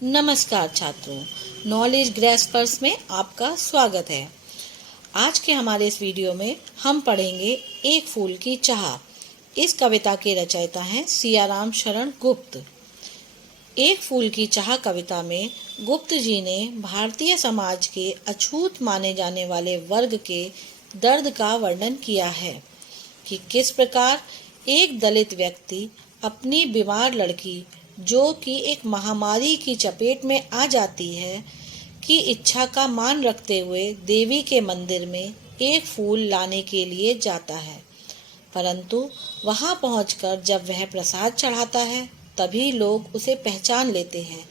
नमस्कार छात्रों, नॉलेज ग्रेस्पर्स में आपका स्वागत है। आज के हमारे इस वीडियो में हम पढ़ेंगे एक फूल की चाह। इस कविता के रचयिता हैं सियाराम शरण गुप्त। एक फूल की चाह कविता में गुप्त जी ने भारतीय समाज के अछूत माने जाने वाले वर्ग के दर्द का वर्णन किया है कि किस प्रकार एक दलित व्यक्ति अपनी बीमार लड़की, जो कि एक महामारी की चपेट में आ जाती है, की इच्छा का मान रखते हुए देवी के मंदिर में एक फूल लाने के लिए जाता है। परंतु वहां पहुंचकर जब वह प्रसाद चढ़ाता है, तभी लोग उसे पहचान लेते हैं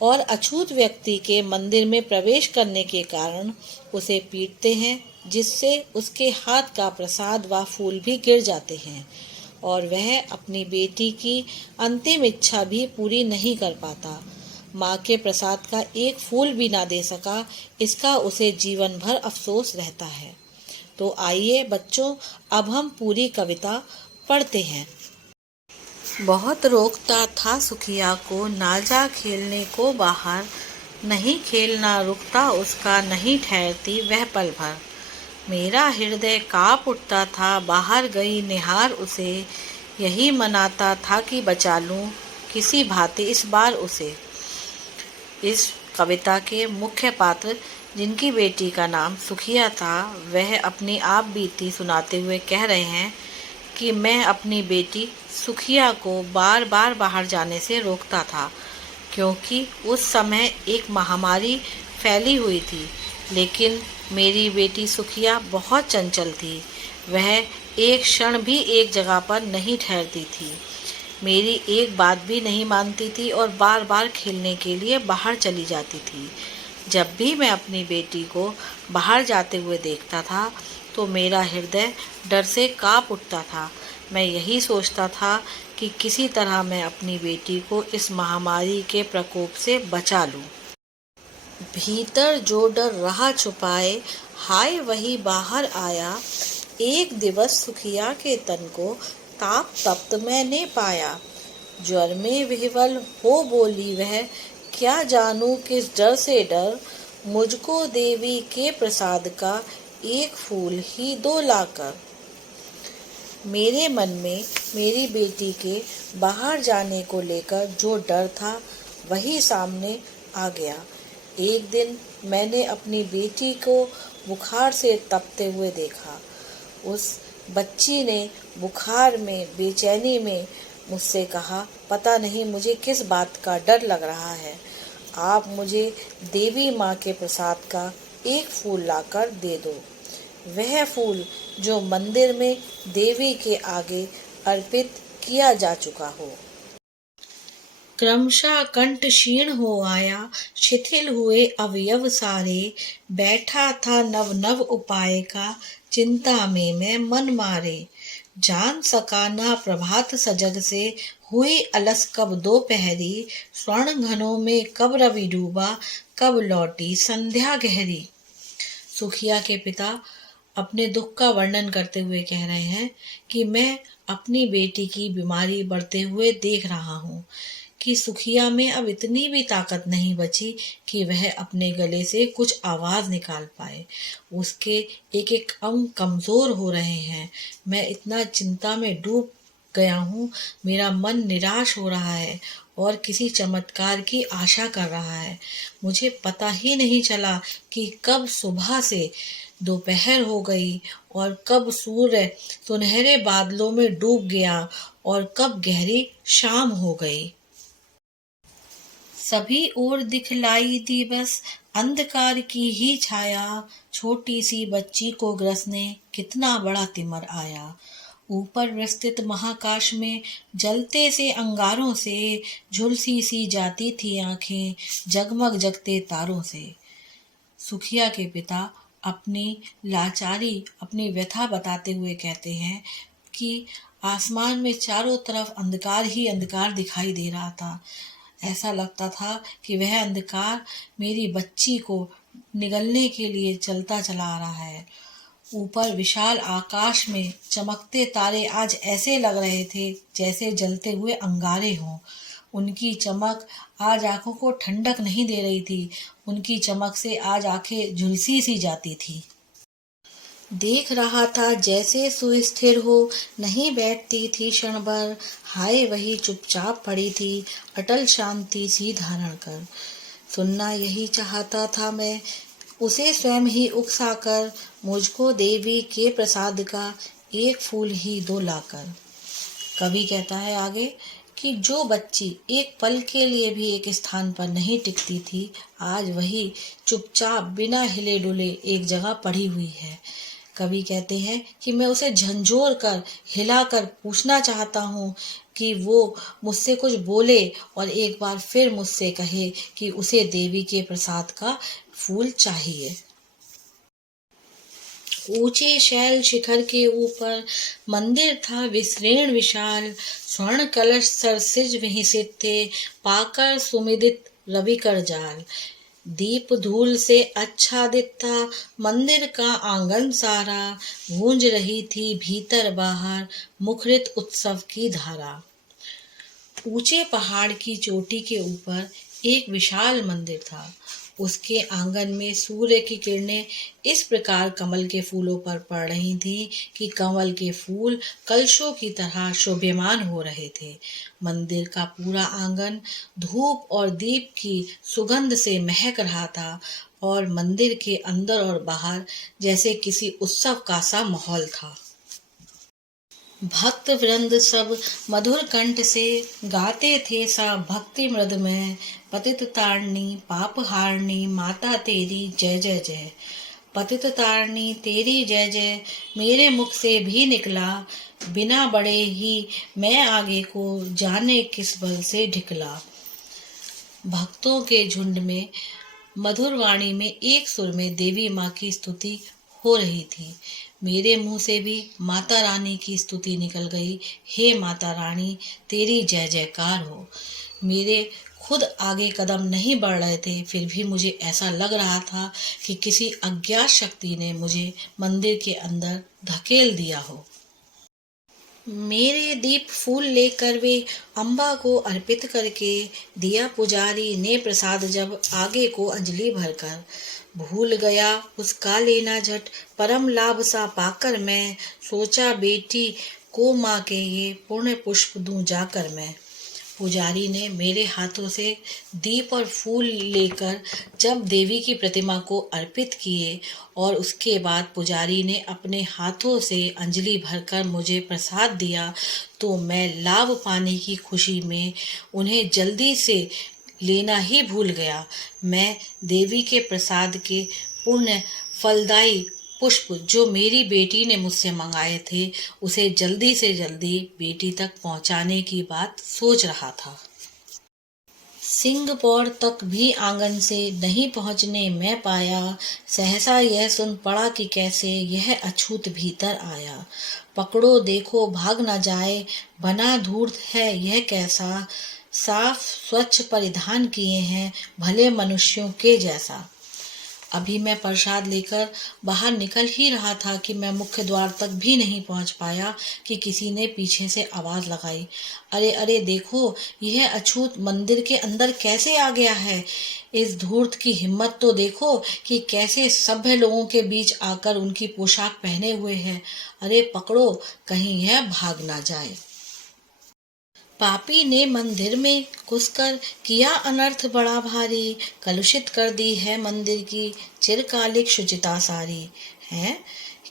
और अछूत व्यक्ति के मंदिर में प्रवेश करने के कारण उसे पीटते हैं, जिससे उसके हाथ का प्रसाद व फूल भी गिर जाते हैं और वह अपनी बेटी की अंतिम इच्छा भी पूरी नहीं कर पाता। माँ के प्रसाद का एक फूल भी ना दे सका, इसका उसे जीवन भर अफसोस रहता है। तो आइए बच्चों, अब हम पूरी कविता पढ़ते हैं। बहुत रोकता था सुखिया को, ना जा खेलने को बाहर, नहीं खेलना रुकता उसका, नहीं ठहरती वह पल भर। मेरा हृदय काँप उठता था, बाहर गई निहार उसे, यही मनाता था कि बचा लूं किसी भांति इस बार उसे। इस कविता के मुख्य पात्र, जिनकी बेटी का नाम सुखिया था, वह अपनी आप बीती सुनाते हुए कह रहे हैं कि मैं अपनी बेटी सुखिया को बार बार बाहर जाने से रोकता था, क्योंकि उस समय एक महामारी फैली हुई थी। लेकिन मेरी बेटी सुखिया बहुत चंचल थी, वह एक क्षण भी एक जगह पर नहीं ठहरती थी, मेरी एक बात भी नहीं मानती थी और बार बार खेलने के लिए बाहर चली जाती थी। जब भी मैं अपनी बेटी को बाहर जाते हुए देखता था, तो मेरा हृदय डर से काँप उठता था। मैं यही सोचता था कि किसी तरह मैं अपनी बेटी को इस महामारी के प्रकोप से बचा लूं। भीतर जो डर रहा छुपाए, हाय वही बाहर आया। एक दिवस सुखिया के तन को ताप तप्त मैंने पाया। ज्वर में विह्वल हो बोली वह, क्या जानूं किस डर से डर। मुझको देवी के प्रसाद का एक फूल ही दो लाकर। मेरे मन में मेरी बेटी के बाहर जाने को लेकर जो डर था, वही सामने आ गया। एक दिन मैंने अपनी बेटी को बुखार से तपते हुए देखा। उस बच्ची ने बुखार में, बेचैनी में मुझसे कहा, पता नहीं मुझे किस बात का डर लग रहा है, आप मुझे देवी माँ के प्रसाद का एक फूल लाकर दे दो, वह फूल जो मंदिर में देवी के आगे अर्पित किया जा चुका हो। क्रमशः कंठ क्षीण हो आया, शिथिल हुए अवयव सारे, बैठा था नव नव उपाय का, चिंता में मैं मन मारे। जान सका ना प्रभात सजग से, हुई अलस कब दोपहरी, स्वर्ण घनों में कब रवि डूबा, कब लौटी संध्या गहरी। सुखिया के पिता अपने दुख का वर्णन करते हुए कह रहे हैं कि मैं अपनी बेटी की बीमारी बढ़ते हुए देख रहा हूँ कि सुखिया में अब इतनी भी ताकत नहीं बची कि वह अपने गले से कुछ आवाज़ निकाल पाए। उसके एक एक अंग कमज़ोर हो रहे हैं। मैं इतना चिंता में डूब गया हूँ, मेरा मन निराश हो रहा है और किसी चमत्कार की आशा कर रहा है। मुझे पता ही नहीं चला कि कब सुबह से दोपहर हो गई और कब सूर्य सुनहरे बादलों में डूब गया और कब गहरी शाम हो गई। सभी ओर दिखलाई दी बस अंधकार की ही छाया, छोटी सी बच्ची को ग्रसने कितना बड़ा तिमर आया। ऊपर विस्तृत महाकाश में जलते से अंगारों से झुलसी सी जाती थी आंखें, जगमग जगते तारों से। सुखिया के पिता अपनी लाचारी, अपनी व्यथा बताते हुए कहते हैं कि आसमान में चारों तरफ अंधकार ही अंधकार दिखाई दे रहा था। ऐसा लगता था कि वह अंधकार मेरी बच्ची को निगलने के लिए चलता चला आ रहा है। ऊपर विशाल आकाश में चमकते तारे आज ऐसे लग रहे थे जैसे जलते हुए अंगारे हों। उनकी चमक आज आंखों को ठंडक नहीं दे रही थी। उनकी चमक से आज आंखें झुलसी सी जाती थी। देख रहा था जैसे सुस्थिर हो, नहीं बैठती थी क्षण भर। हाय वही चुपचाप पड़ी थी, अटल शांति सी धारण कर। सुनना यही चाहता था मैं, उसे स्वयं ही उकसाकर, मुझको देवी के प्रसाद का एक फूल ही दो लाकर। कवि कहता है आगे कि जो बच्ची एक पल के लिए भी एक स्थान पर नहीं टिकती थी, आज वही चुपचाप बिना हिले डुले एक जगह पड़ी हुई है। कवि कहते हैं कि मैं उसे झंझोर कर, हिलाकर पूछना चाहता हूँ कि वो मुझसे कुछ बोले और एक बार फिर मुझसे कहे कि उसे देवी के प्रसाद का फूल चाहिए। ऊंचे शैल शिखर के ऊपर मंदिर था विस्तीर्ण विशाल, स्वर्ण कलश सरसिज वहीं स्थित थे, पाकर सुमिदित रवि कर जाल। दीप धूल से आच्छादित था मंदिर का आंगन सारा, गूंज रही थी भीतर बाहर मुखरित उत्सव की धारा। ऊंचे पहाड़ की चोटी के ऊपर एक विशाल मंदिर था। उसके आंगन में सूर्य की किरणें इस प्रकार कमल के फूलों पर पड़ रही थीं कि कमल के फूल कलशों की तरह शोभायमान हो रहे थे। मंदिर का पूरा आंगन धूप और दीप की सुगंध से महक रहा था और मंदिर के अंदर और बाहर जैसे किसी उत्सव का सा माहौल था। भक्त वृंद सब मधुर कंठ से गाते थे सा भक्ति मृद में, पतित तारणी पाप हारणी माता तेरी जय जय जय। पतित तारणी तेरी जय जय मेरे मुख से भी निकला, बिना बड़े ही मैं आगे को जाने किस बल से ढिकला। भक्तों के झुंड में मधुर वाणी में एक सुर में देवी माँ की स्तुति हो रही थी। मेरे मुंह से भी माता रानी की स्तुति निकल गई। हे माता रानी तेरी जय जयकार हो। मेरे खुद आगे कदम नहीं बढ़ रहे थे, फिर भी मुझे ऐसा लग रहा था कि किसी अज्ञात शक्ति ने मुझे मंदिर के अंदर धकेल दिया हो। मेरे दीप फूल लेकर वे अम्बा को अर्पित करके, दिया पुजारी ने प्रसाद जब आगे को अंजलि भरकर। भूल गया उसका लेना झट परम लाभ सा पाकर मैं, सोचा बेटी को माँ के ये पुण्य पुष्प दूं जाकर मैं। पुजारी ने मेरे हाथों से दीप और फूल लेकर जब देवी की प्रतिमा को अर्पित किए और उसके बाद पुजारी ने अपने हाथों से अंजलि भरकर मुझे प्रसाद दिया, तो मैं लाभ पाने की खुशी में उन्हें जल्दी से लेना ही भूल गया। मैं देवी के प्रसाद के पुण्य फलदायी पुष्प जो मेरी बेटी ने मुझसे मंगाए थे, उसे जल्दी से जल्दी बेटी तक पहुंचाने की बात सोच रहा था। सिंहपौर तक भी आंगन से नहीं पहुंचने मैं पाया, सहसा यह सुन पड़ा कि कैसे यह अछूत भीतर आया। पकड़ो देखो भाग न जाए, बना धूर्त है यह कैसा, साफ स्वच्छ परिधान किए हैं भले मनुष्यों के जैसा। अभी मैं प्रसाद लेकर बाहर निकल ही रहा था कि मैं मुख्य द्वार तक भी नहीं पहुंच पाया कि किसी ने पीछे से आवाज लगाई, अरे अरे देखो यह अछूत मंदिर के अंदर कैसे आ गया है। इस धूर्त की हिम्मत तो देखो कि कैसे सभ्य लोगों के बीच आकर उनकी पोशाक पहने हुए है। अरे पकड़ो कहीं यह भाग ना जाए। पापी ने मंदिर में घुसकर किया अनर्थ बड़ा भारी, कलुषित कर दी है मंदिर की चिरकालिक शुचिता सारी। है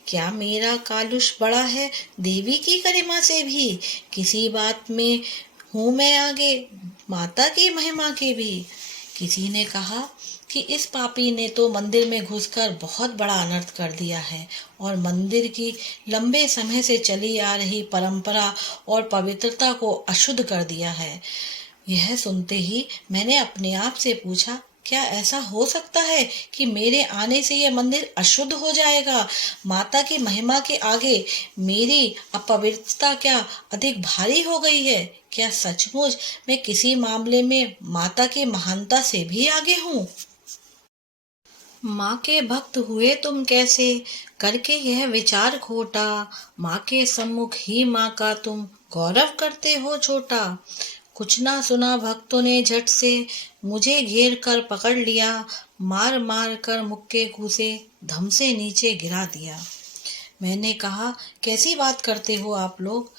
क्या मेरा कालुष बड़ा है देवी की गरिमा से भी, किसी बात में हूँ मैं आगे माता की महिमा के भी। किसी ने कहा कि इस पापी ने तो मंदिर में घुसकर बहुत बड़ा अनर्थ कर दिया है और मंदिर की लंबे समय से चली आ रही परंपरा और पवित्रता को अशुद्ध कर दिया है। यह सुनते ही मैंने अपने आप से पूछा, क्या ऐसा हो सकता है कि मेरे आने से यह मंदिर अशुद्ध हो जाएगा? माता की महिमा के आगे मेरी अपवित्रता क्या अधिक भारी हो गई है? क्या सचमुच मैं किसी मामले में माता की महानता से भी आगे हूँ? माँ के भक्त हुए तुम कैसे करके यह विचार खोटा, माँ के सम्मुख ही माँ का तुम गौरव करते हो छोटा। कुछ ना सुना भक्तों ने झट से मुझे घेर कर पकड़ लिया, मार मार कर मुक्के घूसे धम से नीचे गिरा दिया। मैंने कहा, कैसी बात करते हो आप लोग?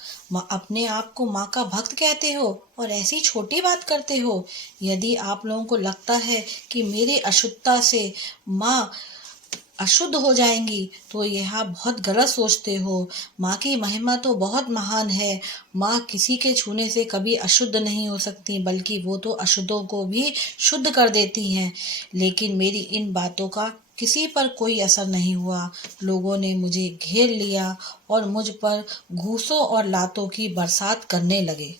अपने आप को माँ का भक्त कहते हो और ऐसी छोटी बात करते हो? यदि आप लोगों को लगता है कि मेरी अशुद्धता से माँ अशुद्ध हो जाएंगी तो यह बहुत गलत सोचते हो। माँ की महिमा तो बहुत महान है। माँ किसी के छूने से कभी अशुद्ध नहीं हो सकती, बल्कि वो तो अशुद्धों को भी शुद्ध कर देती हैं। लेकिन मेरी इन बातों का किसी पर कोई असर नहीं हुआ। लोगों ने मुझे घेर लिया और मुझ पर घूसों और लातों की बरसात करने लगे।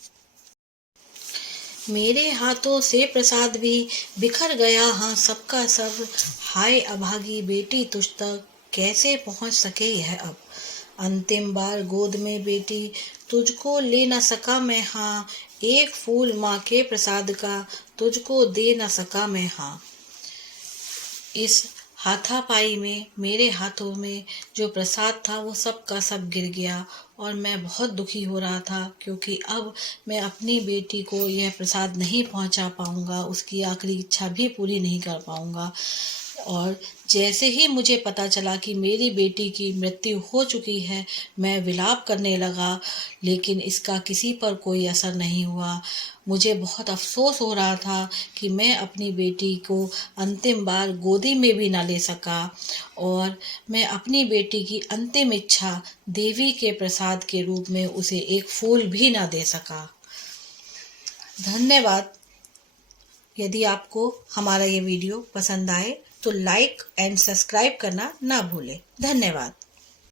मेरे हाथों से प्रसाद भी बिखर गया, हाँ सबका सब। हाय अभागी बेटी, तुझ तक कैसे पहुंच सके यह अब। अंतिम बार गोद में बेटी तुझको ले न सका मैं, हाँ एक फूल माँ के प्रसाद का तुझको दे न सका मैं, हाँ। इस हाथापाई में मेरे हाथों में जो प्रसाद था वो सब का सब गिर गया और मैं बहुत दुखी हो रहा था, क्योंकि अब मैं अपनी बेटी को यह प्रसाद नहीं पहुंचा पाऊंगा, उसकी आखिरी इच्छा भी पूरी नहीं कर पाऊंगा। और जैसे ही मुझे पता चला कि मेरी बेटी की मृत्यु हो चुकी है, मैं विलाप करने लगा, लेकिन इसका किसी पर कोई असर नहीं हुआ। मुझे बहुत अफसोस हो रहा था कि मैं अपनी बेटी को अंतिम बार गोदी में भी ना ले सका और मैं अपनी बेटी की अंतिम इच्छा देवी के प्रसाद के रूप में उसे एक फूल भी ना दे सका। धन्यवाद। यदि आपको हमारा ये वीडियो पसंद आए तो लाइक एंड सब्सक्राइब करना ना भूलें। धन्यवाद।